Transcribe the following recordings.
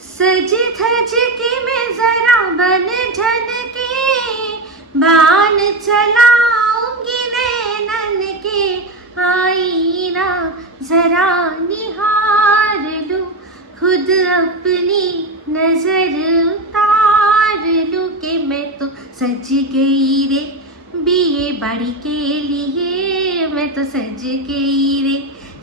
सज धज के मैं जरा बन ठन के बाण चलाऊंगी नैनन के आईना जरा निहार लूं खुद अपनी नजर उतार लूं के मैं तो सज गई रे बीए बाड़ी के लिए मैं तो सज गई रे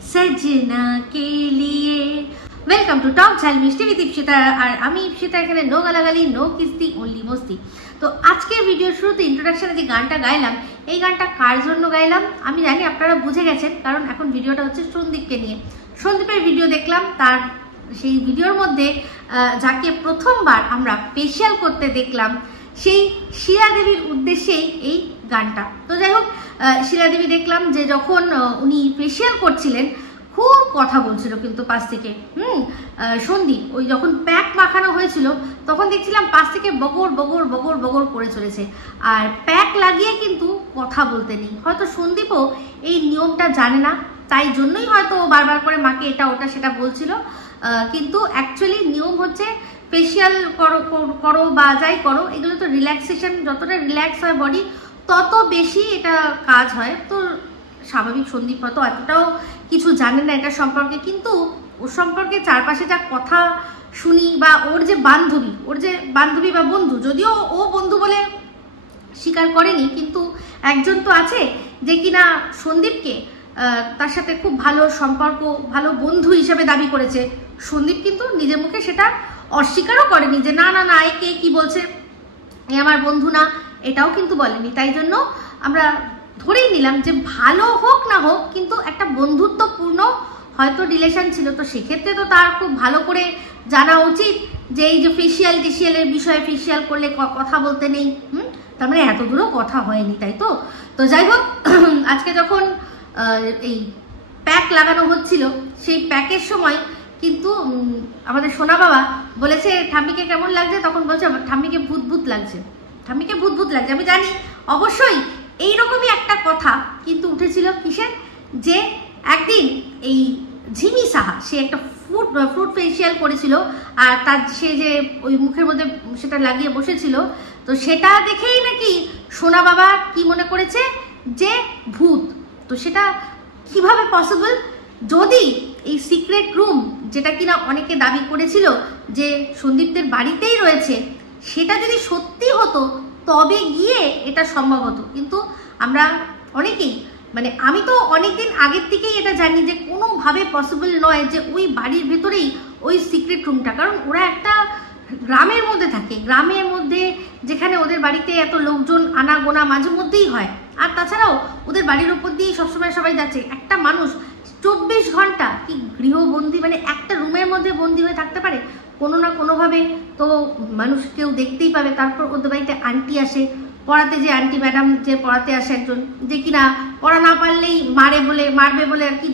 सजना के लिए। वेलकम टू टॉक झाल मिष्टी विद इप्सिता और आमी इप्सिता एखाने नो गालागाली नो किस्ती ओनली मस्ती। तो आजके भिडियो शुरूते इंट्रोडक्शने जे गानटा गाइलाम এই গানটা কার জন্য গাইলাম আমি জানি আপনারা বুঝে গেছেন, কারণ এখন ভিডিওটা হচ্ছে সন্দীপকে নিয়ে। সন্দীপের ভিডিও দেখলাম, তার সেই ভিডিওর মধ্যে যাকে প্রথমবার আমরা ফেশিয়াল করতে দেখলাম সেই শিলা দেবীর উদ্দেশ্যেই এই গানটা। তো যাই হোক, শিলা দেবী দেখলাম যে যখন উনি ফেশিয়াল করছিলেন খুব কথা বলছিল কিন্তু পাশ থেকে। সন্দীপ ওই যখন প্যাক মাখানো হয়েছিল তখন দেখছিলাম পাশ থেকে বগর বগর বগর বগর করে চলেছে, আর প্যাক লাগিয়ে কিন্তু কথা বলতে নেই। হয়তো সন্দীপও এই নিয়মটা জানে না, তাই জন্যই হয়তো বারবার করে মাকে এটা ওটা সেটা বলছিল। কিন্তু অ্যাকচুয়ালি নিয়ম হচ্ছে ফেশিয়াল করো বা যাই করো, এগুলো তো রিল্যাক্সেশন, যতটা রিল্যাক্স হয় বডি তত বেশি এটা কাজ হয়। তো স্বাভাবিক সন্দীপ হয়তো এতটাও কিছু জানে না এটা সম্পর্কে, কিন্তু ওর সম্পর্কে চারপাশে যা কথা শুনি বা ওর যে বান্ধবী বা বন্ধু, যদিও ও বন্ধু বলে স্বীকার করেনি, কিন্তু একজন তো আছে যে কিনা সন্দীপকে তার সাথে খুব ভালো সম্পর্ক, ভালো বন্ধু হিসেবে দাবি করেছে। সন্দীপ কিন্তু নিজের মুখে সেটা অস্বীকারও করেনি যে না না না একে কি বলছে, এ আমার বন্ধু না, এটাও কিন্তু বলেনি। তাই জন্য আমরা ধরেই নিলাম যে ভালো হোক না হোক কিন্তু একটা বন্ধুত্বপূর্ণ হয়তো রিলেশন ছিল। তো সেক্ষেত্রে তো তার খুব ভালো করে জানা উচিত যে এই যে টেশিয়ালের বিষয়ে, ফেশিয়াল করলে কথা বলতে নেই, তার মানে এত দূরও কথা হয়নি, তাই তো। তো যাই হোক, আজকে যখন এই প্যাক লাগানো হচ্ছিল সেই প্যাকের সময় কিন্তু আমাদের সোনা বাবা বলেছে ঠাম্মিকে কেমন লাগছে, তখন বলছে ঠাম্মিকে ভূত ভূত লাগছে, ঠাম্মিকে ভূত ভূত লাগছে। আমি জানি অবশ্যই এইরকমই একটা কথা কিন্তু উঠেছিল কিসের, যে একদিন এই ঝিমি সাহা সে একটা ফ্রুট ফেশিয়াল করেছিল আর তার সে যে ওই মুখের মধ্যে সেটা লাগিয়ে বসেছিল, তো সেটা দেখেই নাকি সোনা বাবা কি মনে করেছে যে ভূত। তো সেটা কিভাবে পসিবল, যদি এই সিক্রেট রুম যেটা কিনা অনেকে দাবি করেছিল যে সন্দীপদের বাড়িতেই রয়েছে, সেটা যদি সত্যি হতো তবে গিয়ে এটা সম্ভব হতো। কিন্তু আমরা অনেকেই, মানে আমি তো অনেকদিন আগের থেকেই এটা জানি যে কোনোভাবে পসিবল নয় যে ওই বাড়ির ভেতরেই ওই সিক্রেট রুমটা, কারণ ওরা একটা গ্রামের মধ্যে থাকে, গ্রামের মধ্যে যেখানে ওদের বাড়িতে এত লোকজন আনাগোনা মাঝে মধ্যেই হয়, আর তাছাড়াও ওদের বাড়ির ওপর দিয়েই সবসময় সবাই যাচ্ছে। একটা মানুষ 24 ঘন্টা কি গৃহবন্দী, মানে একটা রুমের মধ্যে বন্দী হয়ে থাকতে পারে? কোনো না কোনোভাবে তো মানুষ কেউ দেখতেই পাবে। তারপর ওদের বাড়িতে আন্টি আসে পড়াতে, যে আন্টি ম্যাডাম যে পড়াতে আসে একজন, যে কিনা পড়া না পারলেই মারবে বলে আর কি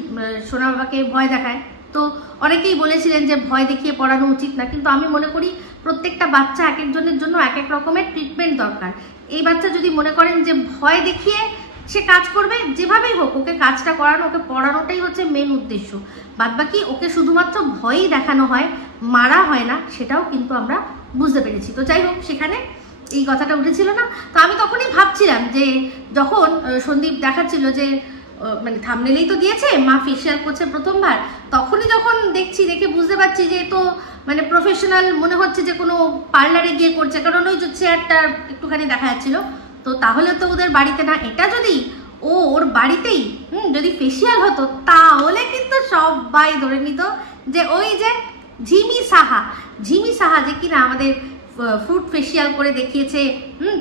সোনা বাবাকে ভয় দেখায়। তো অনেকেই বলেছিলেন যে ভয় দেখিয়ে পড়ানো উচিত না, কিন্তু আমি মনে করি প্রত্যেকটা বাচ্চা এক একজনের জন্য এক এক রকমের ট্রিটমেন্ট দরকার। এই বাচ্চা যদি মনে করেন যে ভয় দেখিয়ে সে কাজ করবে, যেভাবেই হোক ওকে কাজটা করানো, ওকে পড়ানোটাই হচ্ছে মেন উদ্দেশ্য, বাদবাকি ওকে শুধুমাত্র ভয়ই দেখানো হয়, মারা হয় না, সেটাও কিন্তু আমরা বুঝতে পেরেছি। তো যাই হোক, সেখানে এই কথাটা উঠেছিল না। তো আমি তখনই ভাবছিলাম যে যখন সন্দীপ দেখাচ্ছিল যে মানে থাম্বনেলেই তো দিয়েছে মা ফেশিয়াল করছে প্রথমবার, তখনই যখন দেখে বুঝতে পারছি যে তো মানে প্রফেশনাল মনে হচ্ছে যে কোনো পার্লারে গিয়ে করছে, কারণ ওই যে চেয়ারটা একটুখানি দেখা যাচ্ছিল। তো তাহলে তো ওদের বাড়িতে না, এটা যদি ওর বাড়িতেই যদি ফেশিয়াল হতো তাহলে কিন্তু সবাই ধরে নিত যে ওই যে ঝিমি সাহা যে কিনা আমাদের ফ্রুট ফেশিয়াল করে দেখিয়েছে,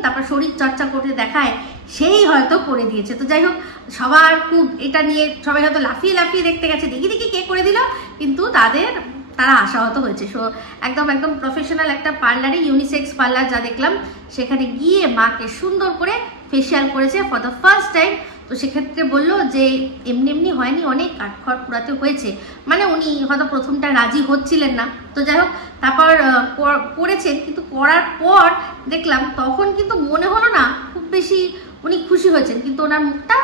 তারপর শরীর চর্চা করতে দেখায়, সেই হয়তো করে দিয়েছে। তো যাই হোক, সবার খুব এটা নিয়ে সবাই হয়তো লাফিয়ে লাফিয়ে দেখতে গেছে, দেখি কে করে দিল, কিন্তু তারা আশাহত হয়েছে। সো একদম প্রফেশনাল একটা পার্লারে, ইউনিসেক্স পার্লার যা দেখলাম, সেখানে গিয়ে মাকে সুন্দর করে ফেশিয়াল করেছে ফর দ্য ফার্স্ট টাইম। তো সেক্ষেত্রে বললো যে এমনি হয়নি, অনেক কাঠখড় পুরাতে হয়েছে, মানে উনি হয়তো প্রথমটা রাজি হচ্ছিলেন না। তো যাই হোক, তারপর করেছেন, কিন্তু করার পর দেখলাম তখন কিন্তু মনে হলো না খুব বেশি উনি খুশি হয়েছেন, কিন্তু ওনার মুখটা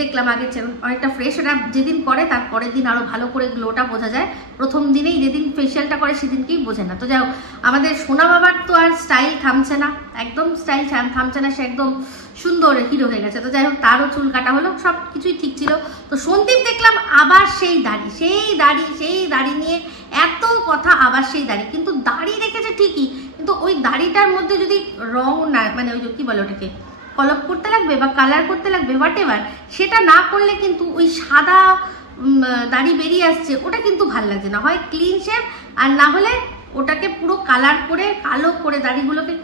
দেখলাম আগে অনেকটা ফ্রেশ। এটা যেদিন করে তার পরের দিন আরও ভালো করে গ্লোটা বোঝা যায়, প্রথম দিনেই যেদিন ফেশিয়ালটা করে সেদিনকেই বোঝে না। তো যাই হোক, আমাদের সোনা বাবার তো আর স্টাইল থামছে না, একদম স্টাইল থামছে না, সে একদম সুন্দর হিরো হয়ে গেছে। তো যাই হোক, তারও চুল কাটা হলো, সব কিছুই ঠিক ছিল। তো সন্দীপ দেখলাম আবার সেই দাড়ি নিয়ে এত কথা, আবার সেই দাড়ি, কিন্তু দাড়ি রেখেছে ঠিকই, কিন্তু ওই দাড়িটার মধ্যে যদি রং না, মানে ওই যে কি বলে ওটাকে, কলপ করতে লাগবে বা কালার করতে লাগবে, হোয়াট এভার, সেটা না করলে কিন্তু ওই সাদা দাড়ি বেরিয়ে আসছে, ওটা কিন্তু ভাল লাগছে না। হয় ক্লিন শেভ, আর না হলে ওটাকে পুরো কালার করে, কালো করে, দাড়িগুলোকে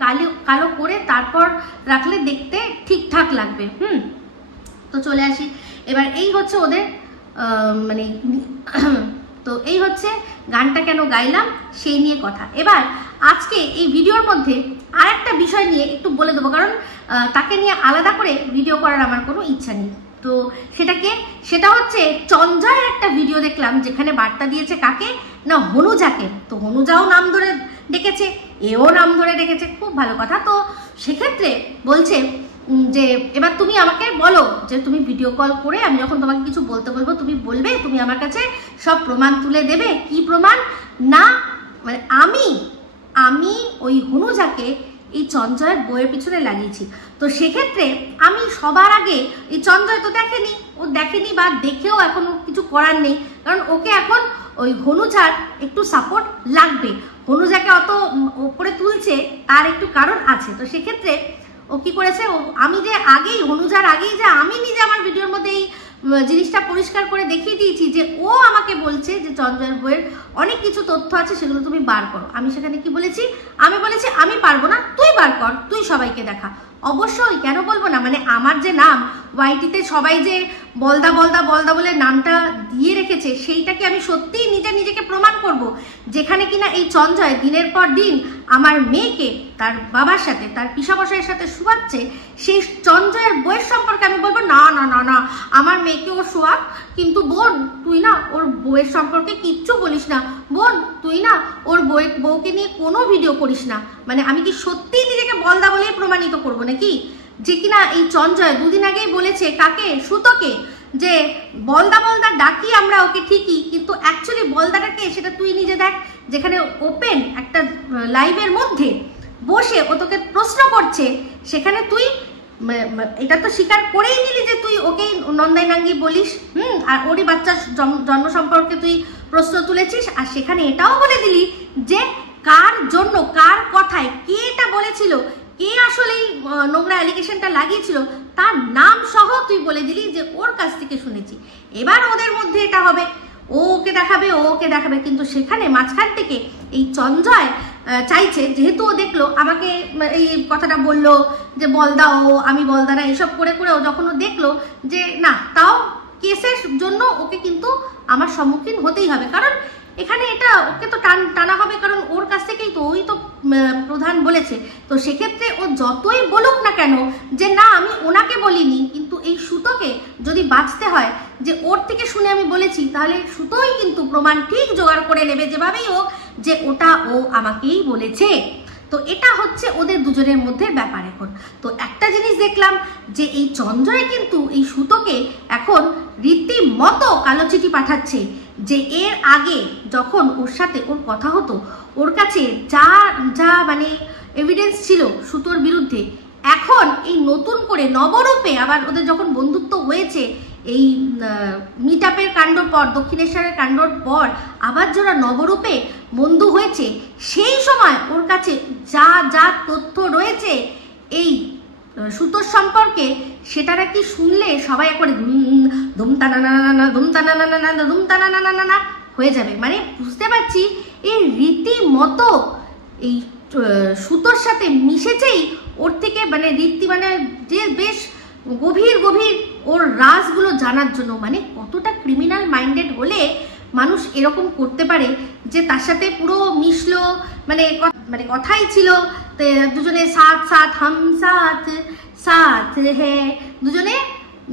কালো করে তারপর রাখলে দেখতে ঠিকঠাক লাগবে। তো চলে আসি এবার, এই হচ্ছে ওদের মানে তো এই হচ্ছে গানটা কেন গাইলাম সেই নিয়ে কথা। এবার আজকে এই ভিডিওর মধ্যে আর একটা বিষয় নিয়ে একটু বলে দেবো, কারণ তাকে নিয়ে আলাদা করে ভিডিও করার আমার কোনো ইচ্ছা নেই। তো সেটা হচ্ছে চঞ্জয়ের একটা ভিডিও দেখলাম, যেখানে বার্তা দিয়েছে কাকে না, হনুজাকে। তো হনুজাও নাম ধরে ডেকেছে, এও নাম ধরে ডেকেছে, খুব ভালো কথা। তো সেক্ষেত্রে বলছে যে এবার তুমি আমাকে বলো যে তুমি ভিডিও কল করে আমি যখন তোমাকে কিছু বলতে বলবো তুমি বলবে, তুমি আমার কাছে সব প্রমাণ তুলে দেবে। কি প্রমাণ? না মানে আমি ওই হনুজাকে এই চঞ্জয়ের বইয়ের পিছনে লাগিয়েছি। তো সেক্ষেত্রে আমি সবার আগে, এই চঞ্জয় তো দেখেনি বা দেখেও এখন কিছু করার নেই, কারণ ওকে এখন ওই হনুজার একটু সাপোর্ট লাগবে। হনুজাকে অত উপরে তুলছে তার একটু কারণ আছে। তো সেক্ষেত্রে ও কি করেছে, আমি যে আগেই হনুজার আগেই যে আমি নিজে আমার ভিডিওর মধ্যে এই জিনিসটা পরিষ্কার করে দেখিয়ে দিয়েছি যে ও আমাকে বলছে যে চঞ্জয়ের বইয়ের অনেক কিছু তথ্য আছে, সেগুলো তুমি বার করো। আমি সেখানে কি বলেছি, আমি বলেছি আমি পারবো না, তুই বার কর, তুই সবাইকে দেখা। অবশ্যই, কেন বলবো না, মানে আমার যে নাম ওয়াইটিতে সবাই যে বলদা বলদা বলদা বলে নামটা দিয়ে রেখেছে, সেইটাকে আমি সত্যিই নিজেকে প্রমাণ করব। যেখানে কিনা এই চঞ্জয় দিনের পর দিন আমার মেয়েকে তার বাবার সাথে, তার পিসামশাইয়ের সাথে শুয়াচ্ছে, সেই চঞ্জয়ের বইয়ের সম্পর্কে আমি বলবো না না না না, আমার মেয়েকে ও শোয়াক, কিন্তু বোন তুই না ওর বইয়ের সম্পর্কে কিচ্ছু বলিস না, বোন তুই না ওর বউকে নিয়ে কোনো ভিডিও করিস না। মানে আমি কি সত্যিই নিজেকে বলদা বলেই প্রমাণিত করবো নাকি? যে কিনা এই চঞ্জয় দুদিন আগেই বলেছে কাকে, সুতোকে, যে বলদা বলদা ডাকি আমরা ওকে ঠিকই, কিন্তু অ্যাকচুয়ালি বলদাটাকে সেটা তুই নিজে দেখ, যেখানে ওপেন একটা লাইভের মধ্যে বসে ও তোকে প্রশ্ন করছে, সেখানে তুই এটা তো স্বীকার করেই নিলি যে তুই ওকেই নন্দাই নাঙ্গি বলিস, আর ওরই বাচ্চার জন্ম সম্পর্কে তুই প্রশ্ন তুলেছিস, আর সেখানে এটাও বলে দিলি যে কার জন্য, কার কথায়, কে এটা বলেছিল, কে আসলে এই নোংরা অ্যালিগেশনটা লাগিয়েছিল, তার নাম সহ তুই বলে দিলি যে ওর কাছ থেকে শুনেছি। এবার ওদের মধ্যে এটা হবে, ও ওকে দেখাবে, কিন্তু সেখানে মাঝখান থেকে এই চঞ্জয় চাইছে, যেহেতু ও দেখলো আমাকে এই কথাটা বললো যে বলদা ও, আমি বলদা না, এসব করে ও যখন ও দেখলো যে না, তাও কেসের জন্য ওকে কিন্তু আমার সম্মুখীন হতেই হবে, কারণ এখানে এটা ওকে তো টানা হবে, কারণ ওর কাছ থেকেই তো, ওই তো প্রধান বলেছে। তো সেক্ষেত্রে ও যতই বলুক না কেন যে না আমি ওনাকে বলিনি, কিন্তু এই সুতোকে যদি বাঁচতে হয় যে ওর থেকে শুনে আমি বলেছি, তাহলে সুতোই কিন্তু প্রমাণ ঠিক জোগাড় করে নেবে যেভাবেই হোক, যে ওটা ও আমাকেই বলেছে। তো এটা হচ্ছে ওদের দুজনের মধ্যে ব্যাপার এখন। তো একটা জিনিস দেখলাম যে এই চঞ্জয় কিন্তু এই সুতোকে এখন রীতিমতো কালো চিঠি পাঠাচ্ছে, যে এর আগে যখন ওর সাথে ওর কথা হতো, ওর কাছে যা মানে এভিডেন্স ছিল সুতোর বিরুদ্ধে, এখন এই নতুন করে নবরূপে আবার ওদের যখন বন্ধুত্ব হয়েছে, এই মিট আপের কাণ্ডর পর, দক্ষিণেশ্বরের কাণ্ডর পর আবার যারা নবরূপে বন্ধু হয়েছে, সেই সময় ওর কাছে যা তথ্য রয়েছে এই সুতোর সম্পর্কে, সেটা নাকি শুনলে সবাই একবারে ধুমতানা হয়ে যাবে। মানে বুঝতে পারছি এই রীতিমতো এই সুতোর সাথে মিশেছেই ওর থেকে, মানে মানে যে বেশ গভীর ওর রাজগুলো জানার জন্য। মানে কতটা ক্রিমিনাল মাইন্ডেড হলে মানুষ এরকম করতে পারে, যে তার সাথে পুরো মিশলো, মানে কথাই ছিল, দুজনে সাথ হাম সাথ হে, দুজনে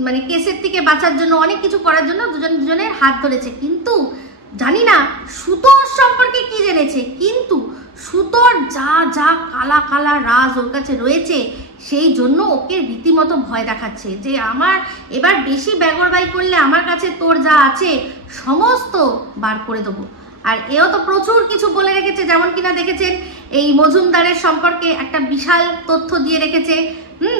মানে কেসের থেকে বাঁচার জন্য অনেক কিছু করার জন্য দুজনের হাত ধরেছে। কিন্তু জানি না সুতোর সম্পর্কে কি জেনেছে, কিন্তু সুতোর যা কালা রাজ ওর কাছে রয়েছে, সেই জন্য ওকে রীতিমতো ভয় দেখাচ্ছে যে আমার এবার বেশি ব্যাগরবাই করলে আমার কাছে তোর যা আছে সমস্ত বার করে দেবো। আর এও তো প্রচুর কিছু বলে রেখেছে, যেমন কিনা দেখেছেন এই মজুমদারের সম্পর্কে একটা বিশাল তথ্য দিয়ে রেখেছে।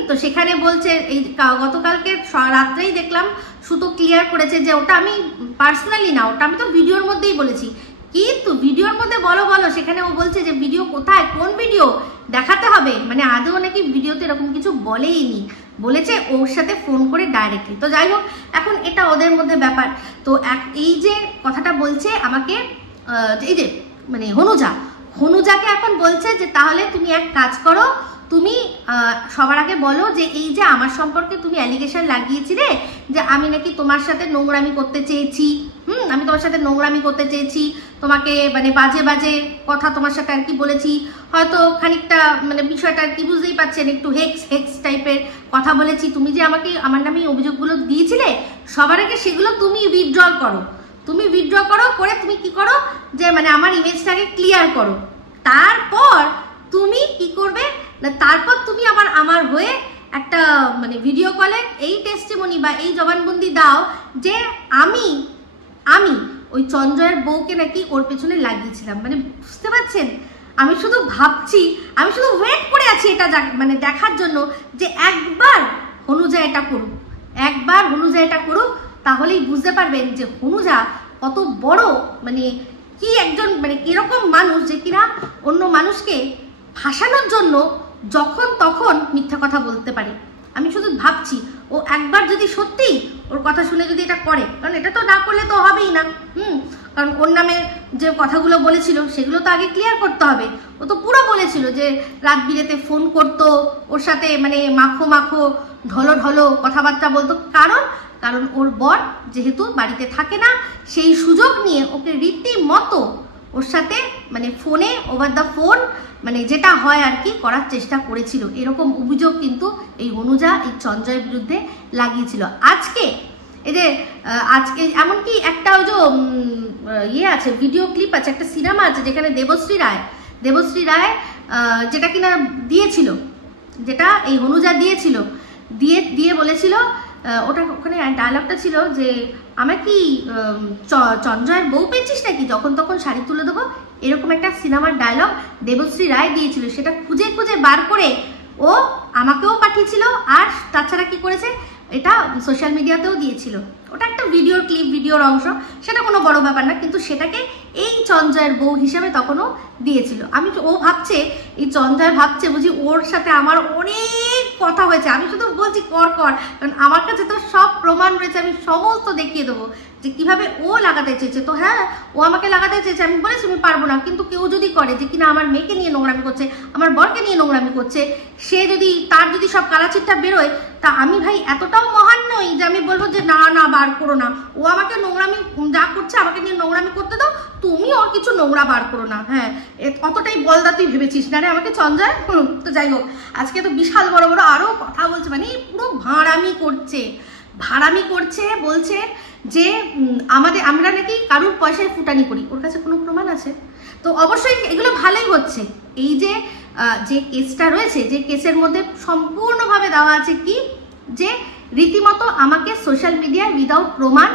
তো সেখানে বলছে, এই গতকালকে রাত্রেই দেখলাম সুতো ক্লিয়ার করেছে যে ওটা আমি পার্সোনালি না, ওটা আমি তো ভিডিওর মধ্যেই বলেছি, কিন্তু ভিডিওর মধ্যে বলো সেখানে ও বলছে যে ভিডিও কোথায়, কোন ভিডিও দেখাতে হবে, মানে আদৌ নাকি ভিডিওতে এরকম কিছু বলেইনি, বলেছে ওর সাথে ফোন করে ডাইরেক্টলি। তো যাই হোক, এখন এটা ওদের মধ্যে ব্যাপার। তো এই যে কথাটা বলছে আমাকে, এই যে মানে হনুজাকে এখন বলছে যে তাহলে তুমি এক কাজ করো, তুমি সবার আগে বলো যে এই যে আমার সম্পর্কে তুমি অ্যালিগেশন লাগিয়েছিলে যে আমি নাকি তোমার সাথে নোংরামি করতে চেয়েছি, আমি তোমার সাথে নোংরামি করতে চেয়েছি, তোমাকে মানে বাজে বাজে কথা তোমার সাথে আর কি বলেছি, হয়তো খানিকটা মানে বিষয়টা আর কি বুঝতেই পারছেন, একটু হেক্স টাইপের কথা বলেছি, তুমি যে আমাকে আমার নামে অভিযোগগুলো দিয়েছিলে সবার আগে সেগুলো তুমি উইথড্র করো, করে তুমি কি করো যে মানে আমার ইমেজটাকে ক্লিয়ার করো, তারপর তুমি কি করবে না, তারপর তুমি আমার হয়ে একটা মানে ভিডিও কলে এই টেস্টিমনি বা এই জবানবন্দি দাও যে আমি ওই চঞ্জয়ের বউকে নাকি ওর পেছনে লাগিয়েছিলাম। মানে বুঝতে পারছেন, আমি শুধু ভাবছি, আমি শুধু ওয়েট করে আছি এটা মানে দেখার জন্য যে একবার হনুজা এটা করুক, তাহলেই বুঝতে পারবেন যে হনুজা কত বড় মানে কি একজন মানে কিরকম মানুষ যে কিনা অন্য মানুষকে ফাঁসানোর জন্য যখন তখন মিথ্যা কথা বলতে পারে। আমি শুধু ভাবছি ও একবার যদি সত্যি ওর কথা শুনে যদি এটা করে, কারণ এটা তো না করলে তো হবেই না, কারণ ওর নামে যে কথাগুলো বলেছিল সেগুলো তো আগে ক্লিয়ার করতে হবে। ও তো পুরো বলেছিল যে রাত বিরেতে ফোন করতো, ওর সাথে মানে মাখো ঢলো কথাবার্তা বলতো, কারণ ওর বর যেহেতু বাড়িতে থাকে না, সেই সুযোগ নিয়ে ওকে রীতিমতো ওর সাথে মানে ফোনে ওভার দ্য ফোন মানে যেটা হয় আর কি করার চেষ্টা করেছিল। এরকম অভিযোগ কিন্তু এই হনুজা এই চঞ্জয়ের বিরুদ্ধে লাগিয়েছিল। আজকে আজকে এমনকি একটা ওই যে আছে, ভিডিও ক্লিপ আছে, একটা সিনেমা আছে যেখানে দেবশ্রী রায় যেটা কিনা দিয়েছিল, যেটা এই হনুজা দিয়েছিল, দিয়ে বলেছিল, ওখানে ডায়লগটা ছিল যে আমার কি চঞ্জয়ের বউ পেয়েছিস নাকি, যখন তখন শাড়ি তুলে দেবো, এরকম একটা সিনেমার ডায়লগ দেবশ্রী রায় দিয়েছিল। সেটা খুঁজে বার করে ও আমাকেও পাঠিয়েছিল, আর তাছাড়া কি করেছে এটা সোশ্যাল মিডিয়াতেও দিয়েছিল। ওটা একটা ভিডিওর ক্লিপ, ভিডিওর অংশ, সেটা কোনো বড় ব্যাপার না, কিন্তু সেটাকে এই চঞ্জয়ের বউ হিসাবে তখনও দিয়েছিল। ও ভাবছে, এই চঞ্জয় ভাবছে বুঝি ওর সাথে আমার অনেক কথা হয়েছে, আমি শুধু বলছি কর, কারণ আমার কাছে তো সব প্রমাণ রয়েছে, আমি সমস্ত দেখিয়ে দেবো যে কিভাবে ও লাগাতে চেয়েছে। তো হ্যাঁ, ও আমাকে লাগাতে চেয়েছে, আমি বলেছি আমি পারবো না, কিন্তু কেউ যদি করে যে কিনা আমার মেয়েকে নিয়ে নোংরামি করছে, আমার বরকে নিয়ে নোংরামি করছে, তার যদি সব কালাচিটটা বেরোয়, তা আমি ভাই এতটাও মহান নই যে আমি বলবো যে না বার করো না, ও আমাকে নোংরামি যা করছে আমাকে নিয়ে নোংরামি করতে দাও, তুমি ওর কিছু নোংরা বার করো না। হ্যাঁ, অতটাই বলদা তুই ভেবেছিস না রে আমাকে চঞ্জয়। তো যাই হোক, আজকে তো বিশাল বড় আরো কথা বলছে, মানে পুরো ভাড়ামি করছে, বলছে যে আমরা নাকি কারুর পয়সায় ফুটানি করি, ওর কাছে কোনো প্রমাণ আছে? তো অবশ্যই এগুলো ভালোই হচ্ছে। এই যে কেসটা রয়েছে, যে কেসের মধ্যে সম্পূর্ণভাবে দেওয়া আছে কি, যে রীতিমতো আমাকে সোশ্যাল মিডিয়ায় উইদাউট প্রমাণ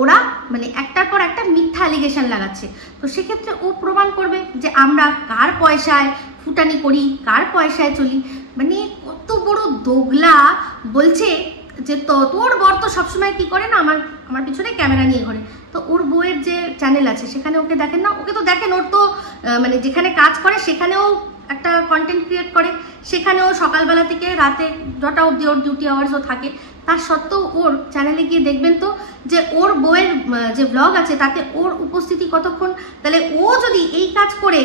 ওরা মানে একটার পর একটা মিথ্যা অ্যালিগেশন লাগাচ্ছে। তো সেক্ষেত্রে ও প্রমাণ করবে যে আমরা কার পয়সায় ফুটানি করি, কার পয়সায় চলি। মানে কত বড় দোগলা, বলছে যে তোর বর তো সবসময় কি করে না, আমার পিছনে ক্যামেরা নিয়ে ঘোরে। তো ওর বউয়ের যে চ্যানেল আছে সেখানে ওকে দেখেন না? ওকে তো দেখেন, ওর তো মানে যেখানে কাজ করে সেখানেও একটা কন্টেন্ট ক্রিয়েট করে, সেখানেও সকালবেলা থেকে রাতে 9টা অবধি ওর ডিউটি আওয়ার্সও থাকে। তার সত্ত্বেও ওর চ্যানেলে গিয়ে দেখবেন তো যে ওর বউয়ের যে ব্লগ আছে তাতে ওর উপস্থিতি কতক্ষণ। তাহলে ও যদি এই কাজ করে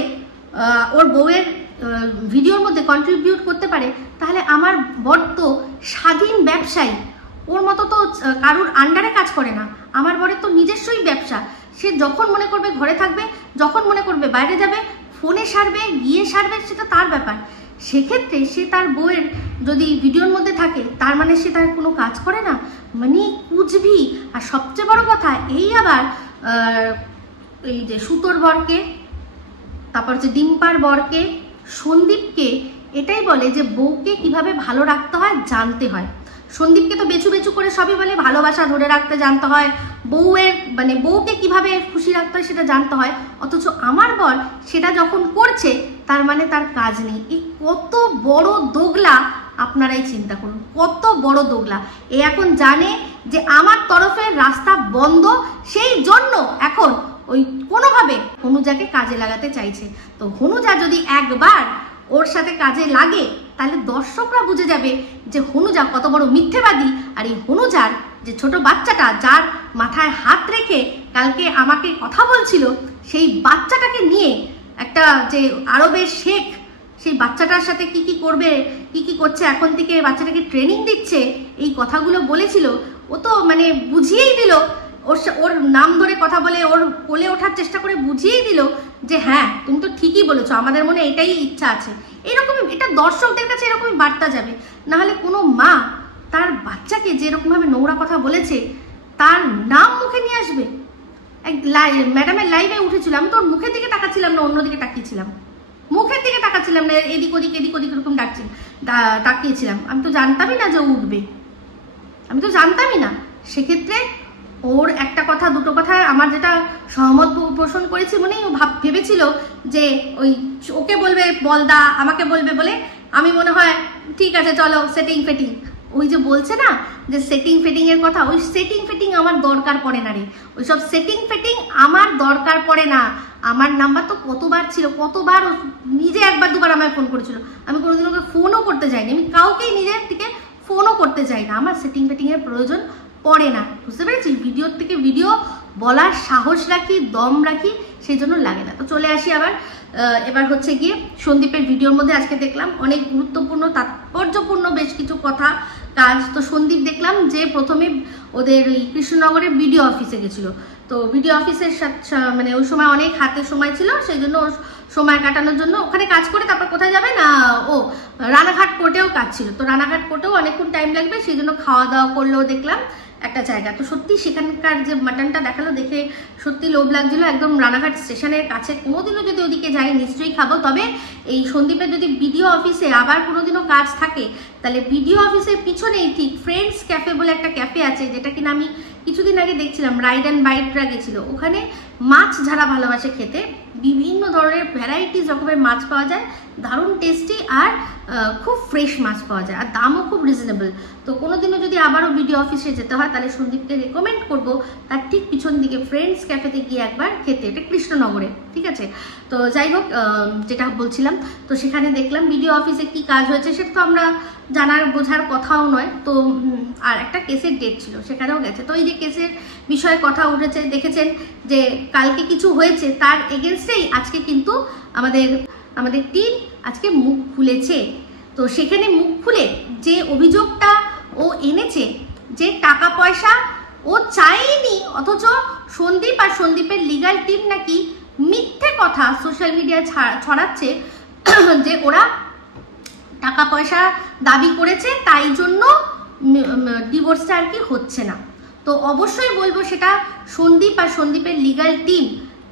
ওর বউয়ের ভিডিওর মধ্যে কন্ট্রিবিউট করতে পারে, তাহলে আমার বর তো স্বাধীন ব্যবসায়ী, ওর মতো তো কারুর আন্ডারে কাজ করে না। আমার বরের তো নিজস্বই ব্যবসা, সে যখন মনে করবে ঘরে থাকবে, যখন মনে করবে বাইরে যাবে, ফোনে সারবে, গিয়ে সারবে, সেটা তার ব্যাপার। সেক্ষেত্রে সে তার বউয়ের যদি ভিডিওর মধ্যে থাকে, তার মানে সে তার কোনো কাজ করে না, মানে কুচবি। আর সবচেয়ে বড় কথা, এই আবার এই যে সুতোর বরকে, তারপর হচ্ছে ডিম্পার বরকে, সন্দীপকে এটাই বলে যে বউকে কিভাবে ভালো রাখতে হয় জানতে হয়। সন্দীপকে তো বেচু বেচু করে সবই বলে ভালোবাসা ধরে রাখতে জানতে হয়, বউয়ের মানে বউকে কিভাবে খুশি রাখতে হয় সেটা জানতে হয়, অথচ আমার বর সেটা যখন করছে তার মানে তার কাজ নেই। এই কত বড় দোগলা আপনারাই চিন্তা করুন, কত বড় দোগলা। এ এখন জানে যে আমার তরফের রাস্তা বন্ধ, সেই জন্য এখন ওই কোনোভাবে হনুজাকে কাজে লাগাতে চাইছে। তো হনুজা যদি একবার ওর সাথে কাজে লাগে তাহলে দর্শকরা বুঝে যাবে যে হনুজা কত বড় মিথ্যেবাদী। আর এই হনুজার যে ছোট বাচ্চাটা যার মাথায় হাত রেখে কালকে আমাকে কথা বলছিল, সেই বাচ্চাটাকে নিয়ে একটা যে আরবের শেখ সেই বাচ্চাটার সাথে কি কি করবে, কি কি করছে, এখন থেকে বাচ্চাটাকে ট্রেনিং দিচ্ছে, এই কথাগুলো বলেছিল। ও তো মানে বুঝিয়েই দিল, ওর নাম ধরে কথা বলে ওর কোলে ওঠার চেষ্টা করে বুঝিয়েই দিল যে হ্যাঁ তুমি তো ঠিকই বলেছো, আমাদের মনে এটাই ইচ্ছা আছে। এরকম এটা দর্শকদের কাছে এরকমই বার্তা যাবে। নাহলে কোনো মা তার বাচ্চাকে যেরকমভাবে নোংরা কথা বলেছে তার নাম মুখে নিয়ে আসবে। এক ম্যাডামের লাইভে উঠেছিল, আমি তো ওর মুখের দিকে তাকাচ্ছিলাম না, অন্যদিকে তাকিয়েছিলাম, মুখের দিকে তাকাচ্ছিলাম না, এদিক ওদিক এরকম তাকিয়েছিলাম। আমি তো জানতামই না যে ও উঠবে, আমি তো জানতামই না। সেক্ষেত্রে ওর একটা কথা দুটো কথা আমার যেটা সহমত পোষণ করেছি মনেই ও ভেবেছিল যে ওই ওকে বলবে বলদা, আমাকে বলবে বলে আমি মনে হয় ঠিক আছে চলো সেটিং ফেটিং, ওই যে বলছে না যে সেটিং ফেটিং এর কথা, ওই সেটিং ফেটিং আমার দরকার পড়ে না রে, ওইসব সেটিং ফেটিং আমার দরকার পড়ে না। আমার নাম্বার তো কতবার ছিল, কতবার নিজে একবার দুবার আমায় ফোন করেছিল, আমি কোনোদিন ওকে ফোনও করতে যাইনি, আমি কাউকেই নিজের থেকে ফোনও করতে চাই না, আমার সেটিং ফেটিং এর প্রয়োজন পড়ে না। বুঝতে পেরেছি? ভিডিওর থেকে ভিডিও বলার সাহস রাখি, দম রাখি, সেই জন্য লাগে না। তো চলে আসি আবার, এবার হচ্ছে গিয়ে সন্দীপের ভিডিওর মধ্যে আজকে দেখলাম অনেক গুরুত্বপূর্ণ তাৎপর্যপূর্ণ বেশ কিছু কথা কাজ। তো সন্দীপ দেখলাম যে প্রথমে ওদের ওই কৃষ্ণনগরের বিডিও অফিসে গেছিলো। তো বিডিও অফিসের সাথে মানে ওই সময় অনেক হাতে সময় ছিল, সেই জন্য সময় কাটানোর জন্য ওখানে কাজ করে তারপর কোথায় যাবে না, ও রানাঘাট কোর্টেও কাজ ছিল। তো রানাঘাট কোর্টেও অনেকক্ষণ টাইম লাগবে, সেই জন্য খাওয়া দাওয়া করলেও দেখলাম একটা জায়গা। তো সত্যি সেখানকার যে মাটনটা দেখালো দেখে সত্যি লোভ লাগছিল। একদম রানাঘাট স্টেশনের কাছে, কোনোদিনও যদি ওদিকে যাই নিশ্চয়ই খাবো। তবে এই সন্দীপের যদি বিডিও অফিসে আবার কোনোদিনও কাজ থাকে তাহলে বিডিও অফিসের পিছনেই ঠিক ফ্রেন্ডস ক্যাফে বলে একটা ক্যাফে আছে, যেটা কিনা আমি কিছুদিন আগে দেখছিলাম, রাইড অ্যান্ড বাইটরা গেছিল, ওখানে মাছ যারা ভালোবাসে খেতে বিভিন্ন ধরনের ভ্যারাইটিস রকমের মাছ পাওয়া যায়, দারুণ টেস্টি আর খুব ফ্রেশ মাছ পাওয়া যায়, আর দামও খুব রিজনেবল। তো কোনোদিনও যদি আবারও বিডিও অফিসে যেতে হয় তাহলে সন্দীপকে রেকমেন্ড করবো তার ঠিক পিছন দিকে ফ্রেন্ডস ক্যাফেতে গিয়ে একবার খেতে, এটা কৃষ্ণনগরে, ঠিক আছে? তো যাই হোক, যেটা বলছিলাম, তো সেখানে দেখলাম বিডিও অফিসে কি কাজ হয়েছে সেটা তো আমরা জানার বোঝার কথাও নয়। তো আর একটা কেসের ডেট ছিল, সেখানেও গেছে। তো এই যে কেসের বিষয়ে কথা উঠেছে, দেখেছেন যে কালকে কিছু হয়েছে, তার এগেনস্টেই আজকে কিন্তু আমাদের টিম আজকে মুখ খুলেছে। তো সেখানে মুখ খুলে যে অভিযোগটা ও এনেছে যে টাকা পয়সা ও চায়নি, অথচ সন্দীপ আর সন্দীপের লিগাল টিম নাকি মিথ্যে কথা সোশ্যাল মিডিয়ায় ছড়াচ্ছে যে ওরা টাকা পয়সা দাবি করেছে, তাই জন্য ডিভোর্সটা আর কি হচ্ছে না। তো অবশ্যই বলবো সেটা সন্দীপ আর সন্দীপের লিগাল টিম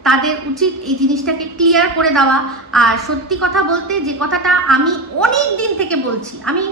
তাদের উচিত এই জিনিসটাকে ক্লিয়ার করে দেওয়া। আর সত্যি কথা বলতে যে কথাটা আমি অনেক দিন থেকে বলছি, আমি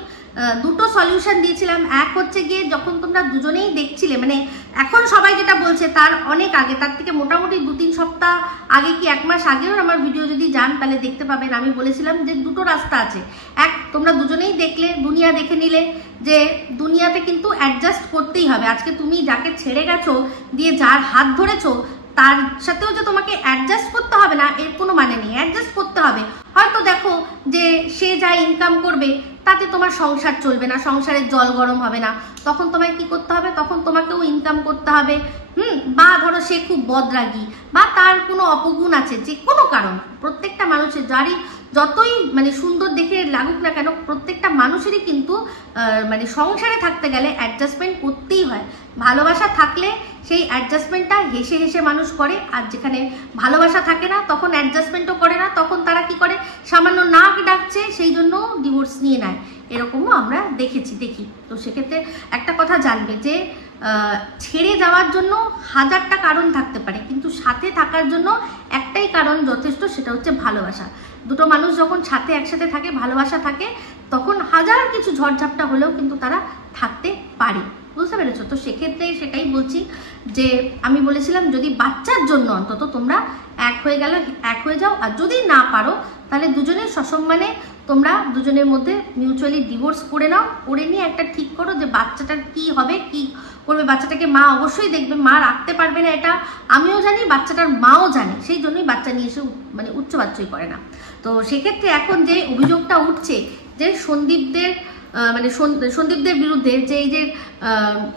দুটো সলিউশন দিয়েছিলাম। এক হচ্ছে গিয়ে যখন তোমরা দুজনেই দেখছিলে, মানে এখন সবাই যেটা বলছে তার অনেক আগে, তার থেকে মোটামুটি 2-3 সপ্তাহ আগে কি 1 মাস আগেও আমার ভিডিও যদি যান তাহলে দেখতে পাবেন, আমি বলেছিলাম যে দুটো রাস্তা আছে। এক, তোমরা দুজনেই দেখলে, দুনিয়া দেখে নিলে যে দুনিয়াতে কিন্তু অ্যাডজাস্ট করতেই হবে। আজকে তুমি যাকে ছেড়ে গেছো, দিয়ে যার হাত ধরেছো, তার সাথেও যে তোমাকে অ্যাডজাস্ট করতে হবে না এর কোনো মানে নেই, অ্যাডজাস্ট করতে হবে। হয়তো দেখো যে সে যা ইনকাম করবে তাতে তোমার সংসার চলবে না, সংসারের জল গরম হবে না, তখন তোমায় কি করতে হবে, তখন তোমাকেও ইনকাম করতে হবে। বা ধরো সে খুব বদরাগী বা তার কোনো অপগুণ আছে, যে কোনো কারণ, প্রত্যেকটা মানুষের যারই যতই মানে সুন্দর দেখে লাগুক না কেন, প্রত্যেকটা মানুষেরই কিন্তু মানে সংসারে থাকতে গেলে অ্যাডজাস্টমেন্ট করতেই হয়। ভালোবাসা থাকলে সেই অ্যাডজাস্টমেন্টটা হেসে হেসে মানুষ করে, আর যেখানে ভালোবাসা থাকে না তখন অ্যাডজাস্টমেন্টও করে না, তখন তারা কি করে, সামান্য নাক ডাকছে সেই জন্য ডিভোর্স নিয়ে নেয়, এরকমও আমরা দেখি। তো সেক্ষেত্রে একটা কথা জানবে যে ছেড়ে যাওয়ার জন্য 1000টা কারণ থাকতে পারে, কিন্তু সাথে থাকার জন্য একটাই কারণ যথেষ্ট, সেটা হচ্ছে ভালোবাসা। দুটো মানুষ যখন সাথে একসাথে থাকে, ভালোবাসা থাকে, তখন হাজার কিছু ঝড়ঝাপটা হলেও কিন্তু তারা থাকতে পারে, বুঝতে পেরেছো? তো সেক্ষেত্রে সেটাই বলছি যে আমি বলেছিলাম যদি বাচ্চার জন্য অন্তত তোমরা এক হয়ে যাও, আর যদি না পারো তাহলে দুজনের সসম্মানে তোমরা দুজনের মধ্যে মিউচুয়ালি ডিভোর্স করে নাও, করে নিয়ে একটা ঠিক করো যে বাচ্চাটার কি হবে, কি করবে। বাচ্চাটাকে মা অবশ্যই দেখবে, মা রাখতে পারবে না এটা আমিও জানি, বাচ্চাটার মাও জানে, সেই জন্যই বাচ্চা নিয়ে এসে মানে উচ্চবাচ্যই করে না। তো সেক্ষেত্রে এখন যে অভিযোগটা উঠছে যে সন্দীপদের বিরুদ্ধে যে এই যে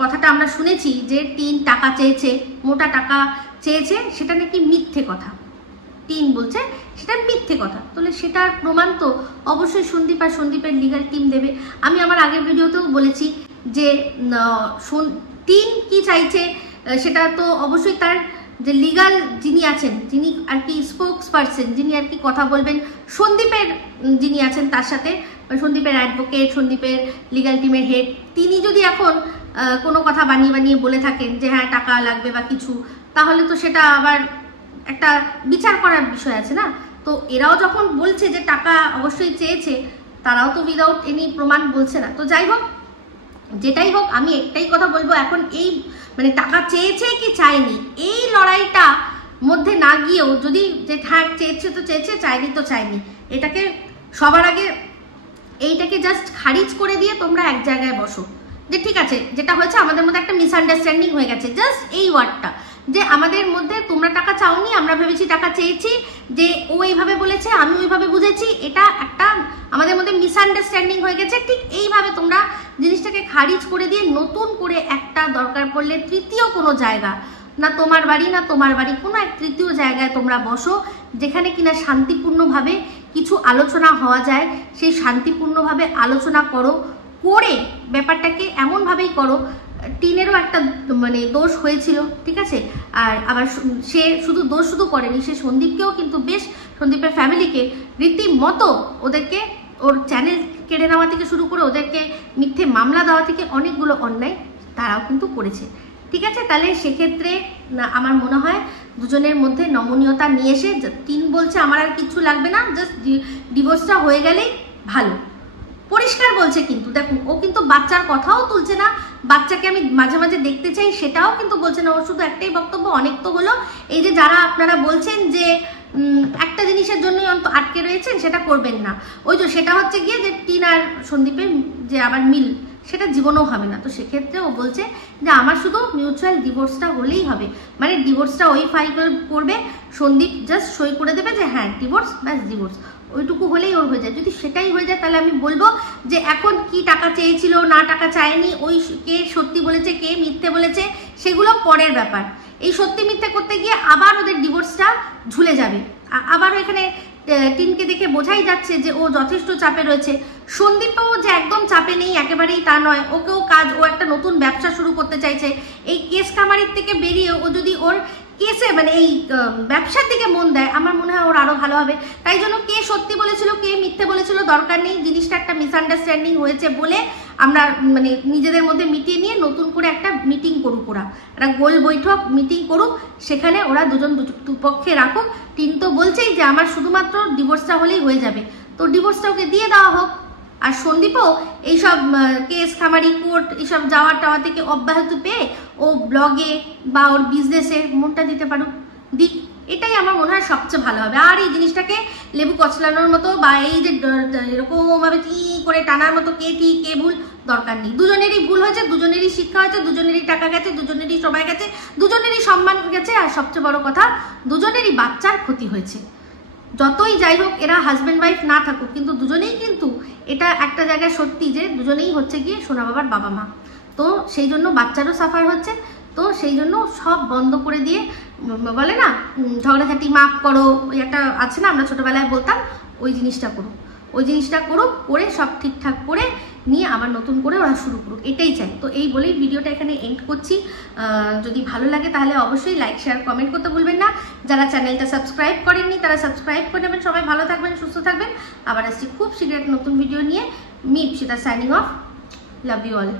কথাটা আমরা শুনেছি যে টিন টাকা চেয়েছে, মোটা টাকা চেয়েছে, সেটা নাকি মিথ্যে কথা। টিন বলছে সেটা মিথ্যে কথা, তাহলে সেটার প্রমাণ তো অবশ্যই সন্দীপ আর সন্দীপের লিগাল টিম দেবে। আমি আমার আগের ভিডিওতেও বলেছি যে টিন কি চাইছে সেটা তো অবশ্যই তার যে লিগাল যিনি আছেন, যিনি আর কি স্পোক্স পারসন, যিনি আর কি কথা বলবেন সন্দীপের, যিনি আছেন তার সাথে, সন্দীপের অ্যাডভোকেট, সন্দীপের লিগাল টিমের হেড, তিনি যদি এখন কোনো কথা বানিয়ে বলে থাকেন যে হ্যাঁ টাকা লাগবে বা কিছু, তাহলে তো সেটা আবার একটা বিচার করার বিষয় আছে না। তো এরাও যখন বলছে যে টাকা অবশ্যই চেয়েছে, তারাও তো উইদাউট এনি প্রমাণ বলছে না। তো যাই হোক, যেটাই হোক, আমি একটাই কথা বলবো, এখন এই মানে টাকা চেয়েছে কি চায়নি এই লড়াইটা মধ্যে না গিয়েও যদি যে হ্যাঁ চেয়েছে তো চেয়েছে, চায়নি তো চায়নি, এটাকে সবার আগে এইটাকে জাস্ট খারিজ করে দিয়ে তোমরা এক জায়গায় বসো যে ঠিক আছে, যেটা হয়েছে আমাদের মধ্যে একটা মিসআন্ডারস্ট্যান্ডিং হয়ে গেছে, জাস্ট এই ওয়ার্ডটা, যে আমাদের মধ্যে তোমরা টাকা চাওনি, আমরা ভেবেছি টাকা চেয়েছি, যে ও এইভাবে বলেছে আমি ওইভাবে বুঝেছি, এটা একটা আমাদের মধ্যে মিসআন্ডারস্ট্যান্ডিং হয়ে গেছে। ঠিক এইভাবে তোমরা জিনিসটাকে খারিজ করে দিয়ে নতুন করে একটা দরকার পড়লে তৃতীয় কোনো জায়গা, না তোমার বাড়ি না তোমার বাড়ি, কোনো এক তৃতীয় জায়গায় তোমরা বসো, যেখানে কিনা শান্তিপূর্ণভাবে কিছু আলোচনা হওয়া যায়, সেই শান্তিপূর্ণভাবে আলোচনা করো, করে ব্যাপারটাকে এমনভাবেই করো। টিনেরও একটা মানে দোষ হয়েছিল, ঠিক আছে, আর আবার সে শুধু করেনি, সে সন্দীপকেও কিন্তু বেশ, সন্দীপের ফ্যামিলিকে রীতিমতো ওদেরকে ওর চ্যানেল কেড়ে নেওয়া থেকে শুরু করে ওদেরকে মিথ্যে মামলা দেওয়া থেকে অনেকগুলো অন্যায় তারাও কিন্তু করেছে, ঠিক আছে। তাহলে সেক্ষেত্রে আমার মনে হয় দুজনের মধ্যে নমনীয়তা নিয়ে এসে, টিন বলছে আমার আর কিছু লাগবে না, জাস্ট ডিভোর্সটা হয়ে গেলেই ভালো, পরিষ্কার বলছে। কিন্তু দেখুন, ও কিন্তু বাচ্চার কথাও তুলছে না, বাচ্চাকে আমি মাঝে মাঝে দেখতে চাই সেটাও কিন্তু বলছে না, ওর শুধু একটাই বক্তব্য, অনেক তো হলো, এই যে যারা আপনারা বলছেন যে একটা জিনিসের জন্যই আটকে রয়েছেন সেটা করবেন না, ওই যে সেটা হচ্ছে গিয়ে যে টিন আর সন্দীপের যে আবার মিল, সেটা জীবনেও হবে না। তো সেক্ষেত্রে ও বলছে যে আমার শুধু মিউচুয়াল ডিভোর্সটা হলেই হবে, মানে ডিভোর্সটা ওই ফাইল করবে, সন্দীপ জাস্ট সই করে দেবে যে হ্যাঁ ডিভোর্স, ব্যাস ডিভোর্স, ওইটুকু হলেই ওর হয়ে যায়। যদি সেটাই হয়ে যায় তাহলে আমি বলবো যে এখন কি টাকা চেয়েছিল না টাকা চায়নি, ওই কে সত্যি বলেছে কে মিথ্যে বলেছে সেগুলো পরের ব্যাপার। এই সত্যি মিথ্যে করতে গিয়ে আবার ওদের ডিভোর্সটা ঝুলে যাবে। আবারও এখানে টিনকে দেখে বোঝাই যাচ্ছে যে ও যথেষ্ট চাপে রয়েছে, সন্দীপও যে একদম চাপে নেই একেবারেই তা নয়, ওকেও কাজ, ও একটা নতুন ব্যবসা শুরু করতে চাইছে, এই কেস কামারির থেকে বেরিয়ে ও যদি ওর কেসে মানে এই ব্যবসার দিকে মন দেয়, আমার মনে হয় ওর আরো ভালো হবে। তাই জন্য কে সত্যি বলেছিল কে মিথ্যে বলেছিল দরকার নেই, জিনিসটা একটা মিসআন্ডারস্ট্যান্ডিং হয়েছে বলে আমরা মানে নিজেদের মধ্যে মিটিয়ে নিয়ে নতুন করে একটা মিটিং করুক, ওরা একটা গোল বৈঠক মিটিং করুক, সেখানে ওরা দুপক্ষে রাখুক। টিন তো বলছেই যে আমার শুধুমাত্র ডিভোর্সটা হলেই হয়ে যাবে, তো ডিভোর্সটা ওকে দিয়ে দেওয়া হোক। আর সন্দীপও এইসব কেস খামারি কোর্ট এইসব যাওয়া টাওয়া থেকে অব্যাহত পেয়ে ও ব্লগে বা ওর বিজনেসে মনটা দিতে পারুক, দিক, এটাই আমার মনে হয় সবচেয়ে ভালো হবে। আর এই জিনিসটাকে লেবু কচলানোর মতো বা এই যে এরকমভাবে চি করে টানার মতো কে ঠিক কে ভুল দরকার নেই। দুজনেরই ভুল হয়েছে, দুজনেরই শিক্ষা হয়েছে, দুজনেরই টাকা গেছে, দুজনেরই সবাই গেছে, দুজনেরই সম্মান গেছে, আর সবচেয়ে বড় কথা দুজনেরই বাচ্চার ক্ষতি হয়েছে। যতই যাই হোক এরা হাজব্যান্ড ওয়াইফ না থাকুক, কিন্তু দুজনেই কিন্তু এটা একটা জায়গায় সত্যি যে দুজনেই হচ্ছে গিয়ে সোনা বাবার বাবা মা, তো সেই জন্য বাচ্চারও সাফার হচ্ছে। তো সেই জন্য সব বন্ধ করে দিয়ে বলে না ঝগড়াঝাটি মাপ করো, ওই একটা আছে না আমরা ছোটবেলায় বলতাম, ওই জিনিসটা করুক, ওই জিনিসটা করুক, করে সব ঠিকঠাক করে নিয়ে আবার নতুন করে ওরা শুরু করুক, এটাই চাই। তো এই বলেই ভিডিওটা এখানে এন্ড করছি। যদি ভালো লাগে তাহলে অবশ্যই লাইক শেয়ার কমেন্ট করতে ভুলবেন না। যারা চ্যানেলটা সাবস্ক্রাইব করেননি তারা সাবস্ক্রাইব করে নেবেন। সবাই ভালো থাকবেন, সুস্থ থাকবেন। আবার আসছি খুব শীঘ্র একটা নতুন ভিডিও নিয়ে। Me Ipsita signing off. Love you all.